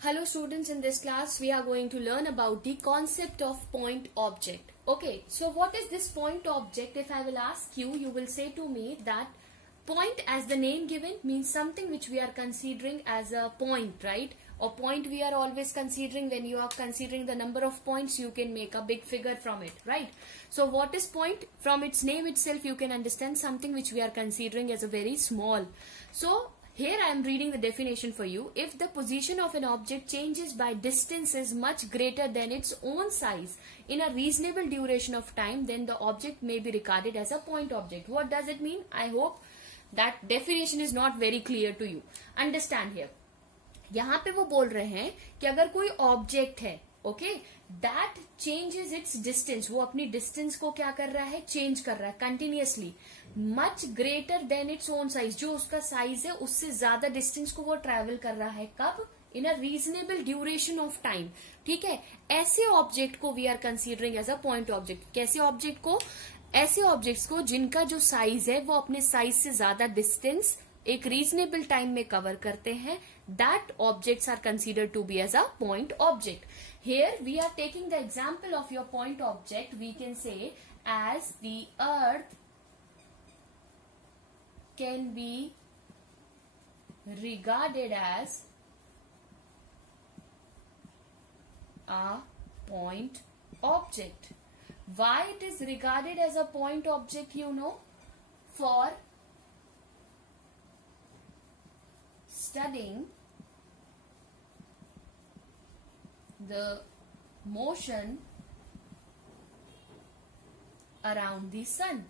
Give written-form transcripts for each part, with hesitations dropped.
Hello students, in this class we are going to learn about the concept of point object. Okay, so what is this point object? If I will ask you, you will say to me that point, as the name given, means something which we are considering as a point, right? Or point we are always considering when you are considering the number of points, you can make a big figure from it, right? So what is point? From its name itself you can understand something which we are considering as a very small. So here I am reading the definition for you. If the position of an object changes by distances much greater than its own size in a reasonable duration of time, then the object may be regarded as a point object. What does it mean? I hope that definition is not very clear to you. Understand here. यहाँ पे वो बोल रहे हैं कि अगर कोई object है, okay, that changes it's distance, वो अपनी डिस्टेंस को क्या कर रहा है, चेंज कर रहा है continuously, much greater than its own size, जो उसका साइज है उससे ज्यादा डिस्टेंस को वो ट्रेवल कर रहा है, कब? In a reasonable duration of time. ठीक है, ऐसे ऑब्जेक्ट को we are considering as a point object. कैसे ऑब्जेक्ट को? ऐसे ऑब्जेक्ट्स को जिनका जो साइज है वो अपने साइज से ज्यादा डिस्टेंस एक रीजनेबल टाइम में कवर करते हैं. That objects are considered to be as a point object. Here we are taking the example of your point object. We can say as the earth can be regarded as a point object. Why it is regarded as a point object, you know? For studying the motion around the sun.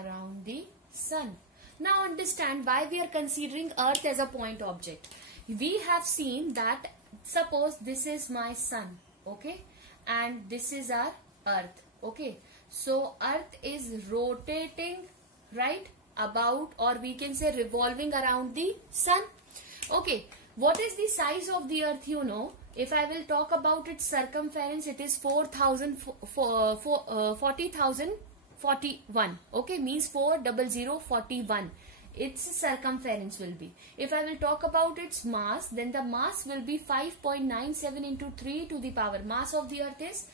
Around the sun. Now understand why we are considering Earth as a point object. We have seen that suppose this is my sun, okay, and this is our Earth, okay. So Earth is rotating, right, about, or we can say revolving around the sun, okay. What is the size of the earth, you know? If I will talk about its circumference, it is 40,041, okay, means 40041. Its circumference will be. If I will talk about its mass, then the mass will be 5.97 into 3 to the power. Mass of the earth is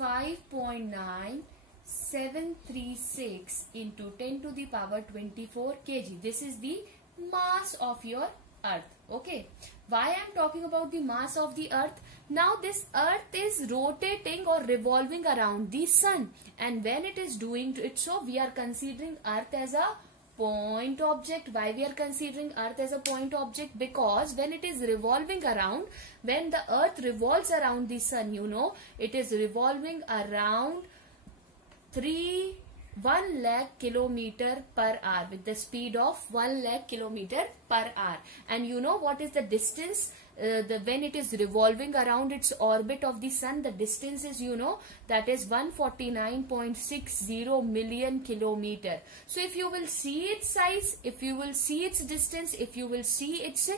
5.9736 into 10 to the power 24 kg. This is the mass of your earth, okay. Why I am talking about the mass of the earth? Now this earth is rotating or revolving around the sun, and when it is doing it, so we are considering earth as a point object. Why we are considering earth as a point object? Because when it is revolving around, when the earth revolves around the sun, you know, it is revolving around 1 lakh kilometer per hour with the speed of 1 lakh kilometer per hour. And you know what is the distance? When it is revolving around its orbit of the sun, the distance is, you know, that is 149.60 million kilometer. So if you will see its size, if you will see its distance, if you will see its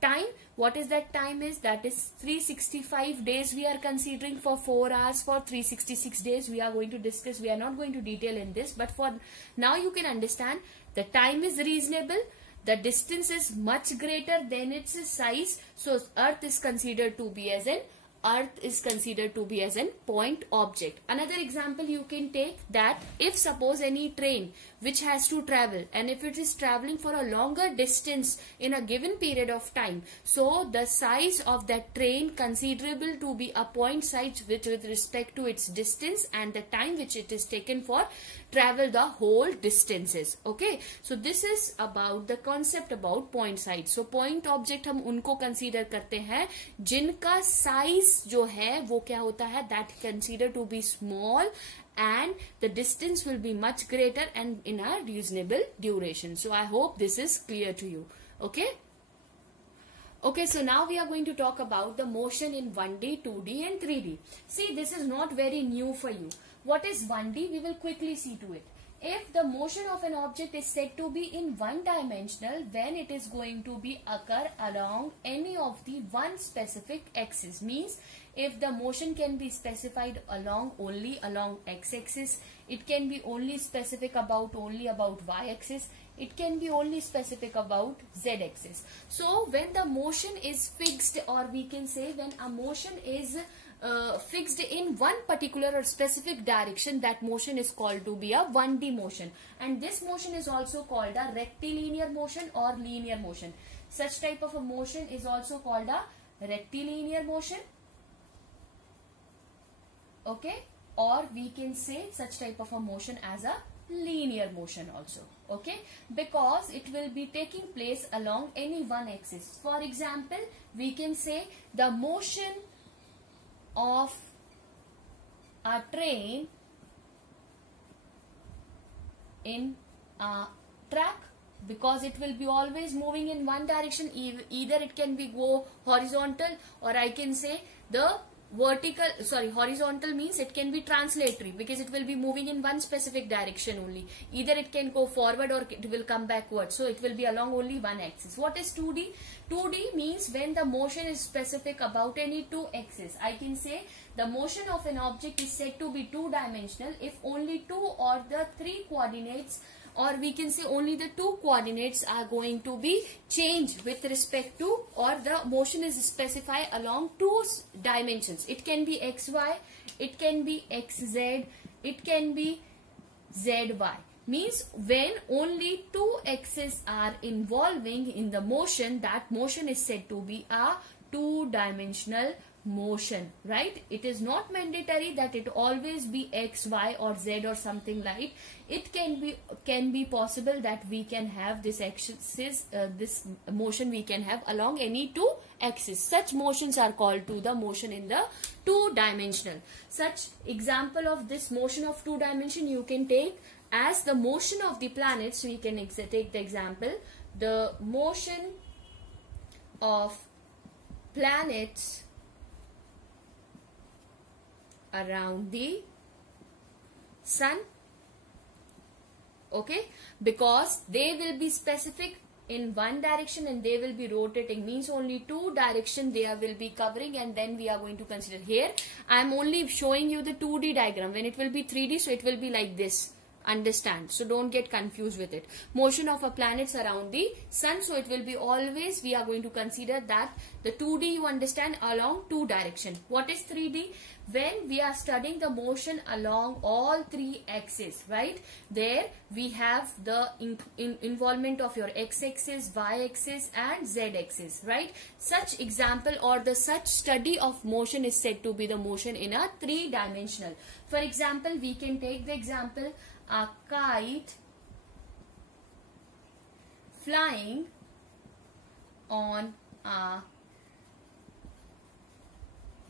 time, what is that time is? That is 365 days we are considering. For 4 hours, for 366 days we are going to discuss. We are not going to detail in this, but for now you can understand the time is reasonable, the distance is much greater than its size, so earth is considered to be as an point object. Another example you can take, that if suppose any train which has to travel, and if it is traveling for a longer distance in a given period of time, so the size of that train considerable to be a point size with respect to its distance and the time which it is taken for travel the whole distances, okay. So this is about the concept about point size. So point object हम उनको consider करते हैं जिनका size जो है वो क्या होता है, that consider to be small and the distance will be much greater and in a reasonable duration. So I hope this is clear to you, okay. Okay, so now we are going to talk about the motion in 1D, 2D and 3D. See, this is not very new for you. What is 1D? We will quickly see to it. if the motion of an object is said to be in one dimensional, when it is going to be occur along any of the one specific axis. Means if the motion can be specified only along x-axis, it can be only specific about y-axis, it can be only specific about z-axis. So when the motion is fixed, or we can say when a motion is fixed in one particular or specific direction, that motion is called to be a 1D motion, and this motion is also called a rectilinear motion or linear motion. Such type of a motion is also called a rectilinear motion, okay, or we can say such type of a motion as a linear motion also, okay, because it will be taking place along any one axis. For example, we can say the motion of a train in a track, because it will be always moving in one direction. Either it can be go horizontal, or I can say the horizontal means it can be translatory, because it will be moving in one specific direction only. Either it can go forward or it will come backward, so it will be along only one axis. What is 2D? 2D means when the motion is specific about any two axes. I can say the motion of an object is said to be two-dimensional if only two or the three coordinates, or we can say only the two coordinates are going to be changed with respect to, or the motion is specified along two dimensions. It can be xy, it can be xz, it can be zy. Means when only two axes are involving in the motion, that motion is said to be a two-dimensional motion, right? It is not mandatory that it always be x, y or z or something like. It can be possible that we can have this axis, this motion we can have along any two axes. Such motions are called to the motion in the two-dimensional. Such example of this motion of two dimension you can take as the motion of the planets. We can take the example, the motion of planets around the sun, okay, because they will be specific in one direction and they will be rotating, means only two direction they will be covering, and then we are going to consider. Here I am only showing you the 2D diagram. When it will be 3D, so it will be like this. Understand? So don't get confused with it. Motion of a planets around the sun, so it will be always, we are going to consider that the 2D you understand along two direction. What is 3D? When we are studying the motion along all three axes, right? There we have the involvement of your x-axis, y-axis and z-axis, right? Such example or the such study of motion is said to be the motion in a three-dimensional. For example, we can take the example, a kite flying on a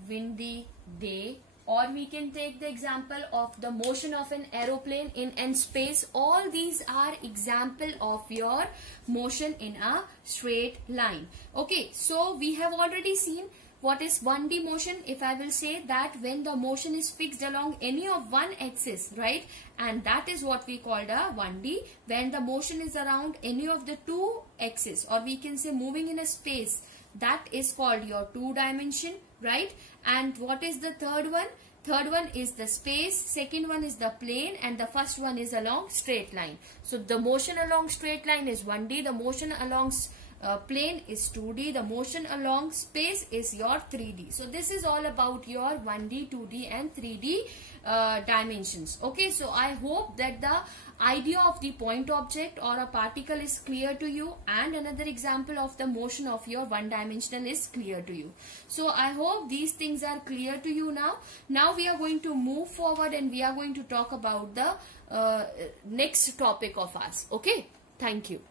windy day, or we can take the example of the motion of an aeroplane in space. All these are example of your motion in a straight line. Okay, so we have already seen what is 1D motion. If I will say that when the motion is fixed along any of one axis, right, and that is what we called a 1D. When the motion is around any of the two axes, or we can say moving in a space, that is called your two dimension, right? And what is the third one? Third one is the space, second one is the plane, and the first one is along straight line. So the motion along straight line is 1D, the motion along plane is 2D, the motion along space is your 3D. So this is all about your 1D, 2D and 3D dimensions. Okay, so I hope that the idea of the point object or a particle is clear to you, and another example of the motion of your one dimensional is clear to you. So I hope these things are clear to you now. Now we are going to move forward and we are going to talk about the next topic of us. Okay, thank you.